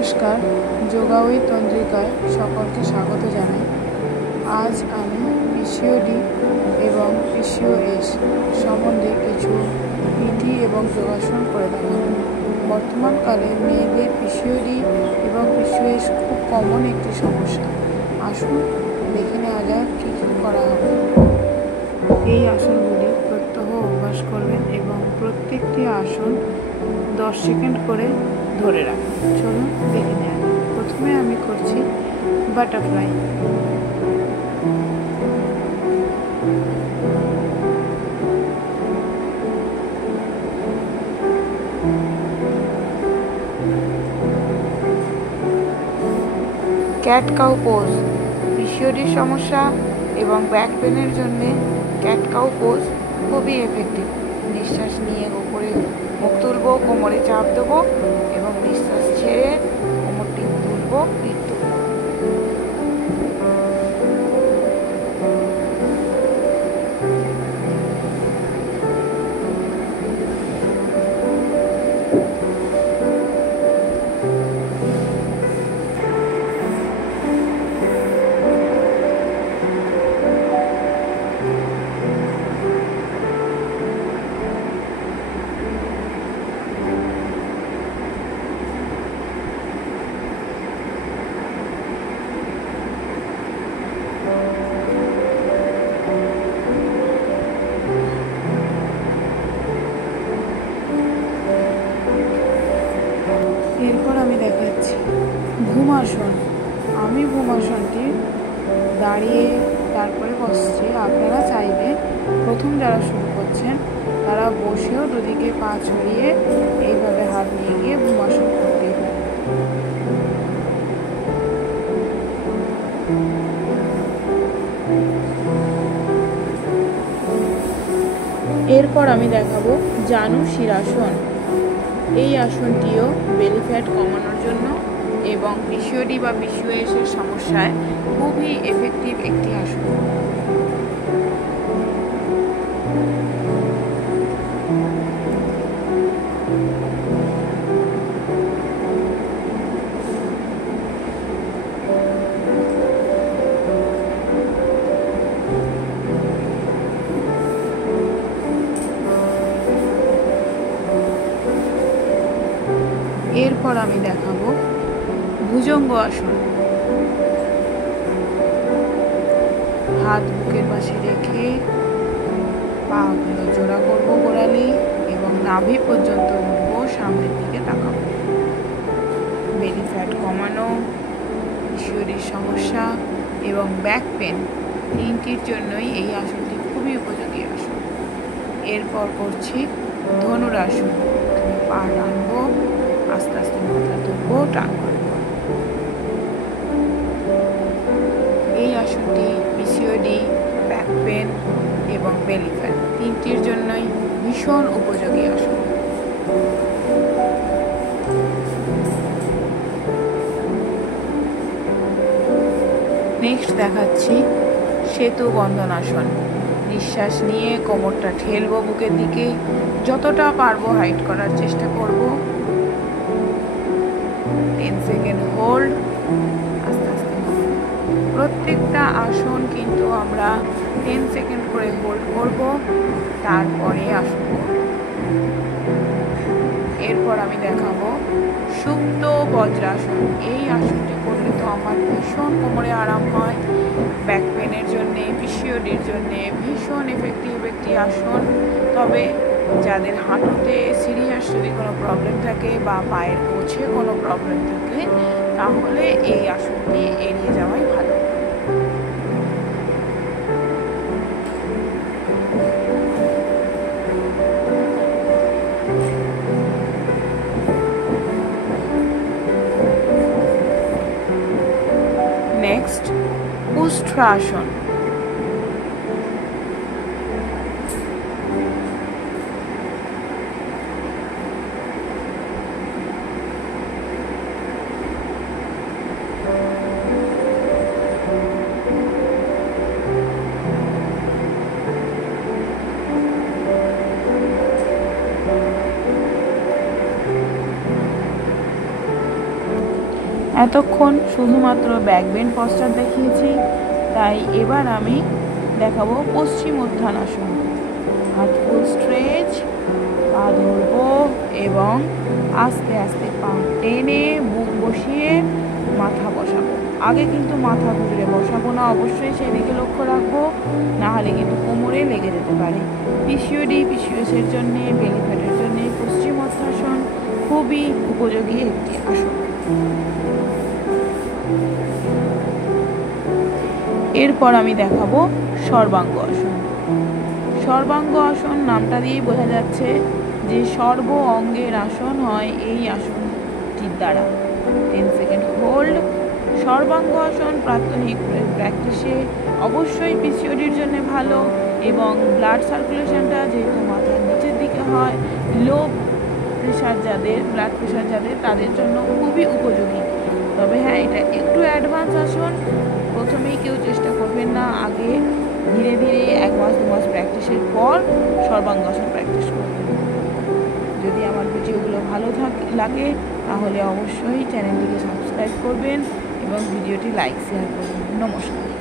নমস্কার, যোগা উইথ তন্দ্রিকায় সকলকে স্বাগত জানাই। আজ আমি পিসিওডি এবং পিসিওএস সম্বন্ধে কিছু পিটি এবং যোগাসন করে দেখাবো। বর্তমানকালে মেয়েদের পিসিওডি এবং পিসিওএস খুব কমন একটি সমস্যা। আসুন দেখে নেওয়া যাক কী কী করা হবে। এই আসনগুলি প্রত্যহ অভ্যাস করবেন এবং প্রত্যেকটি আসন 10 সেকেন্ড করে ধরে রাখুন। চলুন দেখে নেওয়া যাক। প্রথমে আমি করছি বাটারফ্লাই। Cat cow pose. পিসিওডির সমস্যা এবং ব্যাক পেনের জন্য ক্যাট কাউ পোজ খুবই এফেক্টিভ। নিঃশ্বাস নিয়ে উপরে মুখ তুলবো, কোমরে চাপ দেবো এবং নিঃশ্বাস ছেড়ে কোমরটি তুলবো, পিঠ তুলবো। এরপর আমি দেখাচ্ছি ভূমাসন। আমি ভূমাসনটি দাঁড়িয়ে তারপরে বসছি। আপনারা চাইলে প্রথম যারা শুরু করছেন তারা বসেও দুদিকে পা ছড়িয়ে এইভাবে হাত নিয়ে গিয়ে ভূমাসন করতেই পারেন। এরপর আমি দেখাবো জানু শিরাসন। এই আসনটিও বেলি ফ্যাট কমানোর জন্য এবং পিসিওডি বা পিসিওএসের সমস্যায় খুবই এফেক্টিভ একটি আসন। এরপর আমি দেখাবো ভুজঙ্গ আসন। হাত বুকের পাশে রেখে পাগুলো জোড়া করবো গোড়ালি এবং নাভি পর্যন্ত উঠবো, সামনের দিকে তাকাবো। বেলি ফ্যাট কমানো, পিসিওডির সমস্যা এবং ব্যাক পেন তিনটির জন্যই এই আসনটি খুবই উপযোগী আসন। এরপর করছি ধনুরাসন। তুমি পা টানবো, আস্তে আস্তে মাথা তুলবো, টান করবো। এই আসনটি পিসিওডি, ব্যাক পেন এবং বেলি ফ্যাট তিনটির জন্যই ভীষণ উপযোগী আসন। নেক্সট দেখাচ্ছি সেতু বন্ধন আসন। নিঃশ্বাস নিয়ে কোমরটা ঠেলবো বুকের দিকে, যতটা পারবো হাইট করার চেষ্টা করব। 10 সেকেন্ড হোল্ড, আস্তে আস্তে। প্রত্যেকটা আসন কিন্তু আমরা 10 সেকেন্ড করে হোল্ড করব, তারপরে আসন করব। এরপর আমি দেখাবো সুপ্ত বজ্রাসন। এই আসনটি করলে তো আমার ভীষণ কোমরে আরাম হয়। ব্যাক পেনের জন্যে, পিসিওডির জন্যে ভীষণ এফেক্টিভ একটি আসন। তবে যাদের হাঁটুতে সিরিয়াস যদি কোনো প্রবলেম থাকে বা পায়ের গোছে কোনো প্রবলেম থাকে তাহলে এই আসনটি এড়িয়ে যাওয়াই ভালো। নেক্সট উষ্ট্রাসন। এতক্ষণ শুধুমাত্র ব্যাক বেন্ড পশ্চাৎ দেখিয়েছি, তাই এবার আমি দেখাবো পশ্চিমোত্থানাসন। হাত ফুল স্ট্রেচ, পা ধরবো এবং আস্তে আস্তে পা টেনে বুক বসিয়ে মাথা বসাবো। আগে কিন্তু মাথা ঘুরে বসাবো না, অবশ্যই সেদিকে লক্ষ্য রাখবো, নাহলে কিন্তু কোমরে লেগে যেতে পারে। পিসিওডি পিসিওএস এর জন্য, বেলি ফ্যাটের জন্য পশ্চিমোত্থানাসন খুবই উপযোগী একটি আসন। এরপর আমি দেখাবো সর্বাঙ্গ আসন। সর্বাঙ্গ আসন নামটা দিয়েই বোঝা যাচ্ছে যে সর্ব অঙ্গের আসন হয় এই আসনটির দ্বারা। 10 সেকেন্ড হোল্ড। সর্বাঙ্গ আসন প্রাত্যহিক প্র্যাকটিসে অবশ্যই পিসিওডির জন্য ভালো, এবং ব্লাড সার্কুলেশনটা যেহেতু মাথার নিচের দিকে হয়, লো প্রেশার যাদের, ব্লাড প্রেশার যাদের, তাদের জন্য খুবই উপযোগী। তবে হ্যাঁ, এটা একটু অ্যাডভান্স আসন, প্রথমেই কেউ চেষ্টা করবেন না, আগে ধীরে ধীরে 1 মাস 2 মাস প্র্যাকটিসের পর সর্বাঙ্গাসন প্র্যাকটিস করবেন। যদি আমার ভিডিওগুলো ভালো লাগে তাহলে অবশ্যই চ্যানেলটিকে সাবস্ক্রাইব করবেন এবং ভিডিওটি লাইক শেয়ার করবেন। নমস্কার।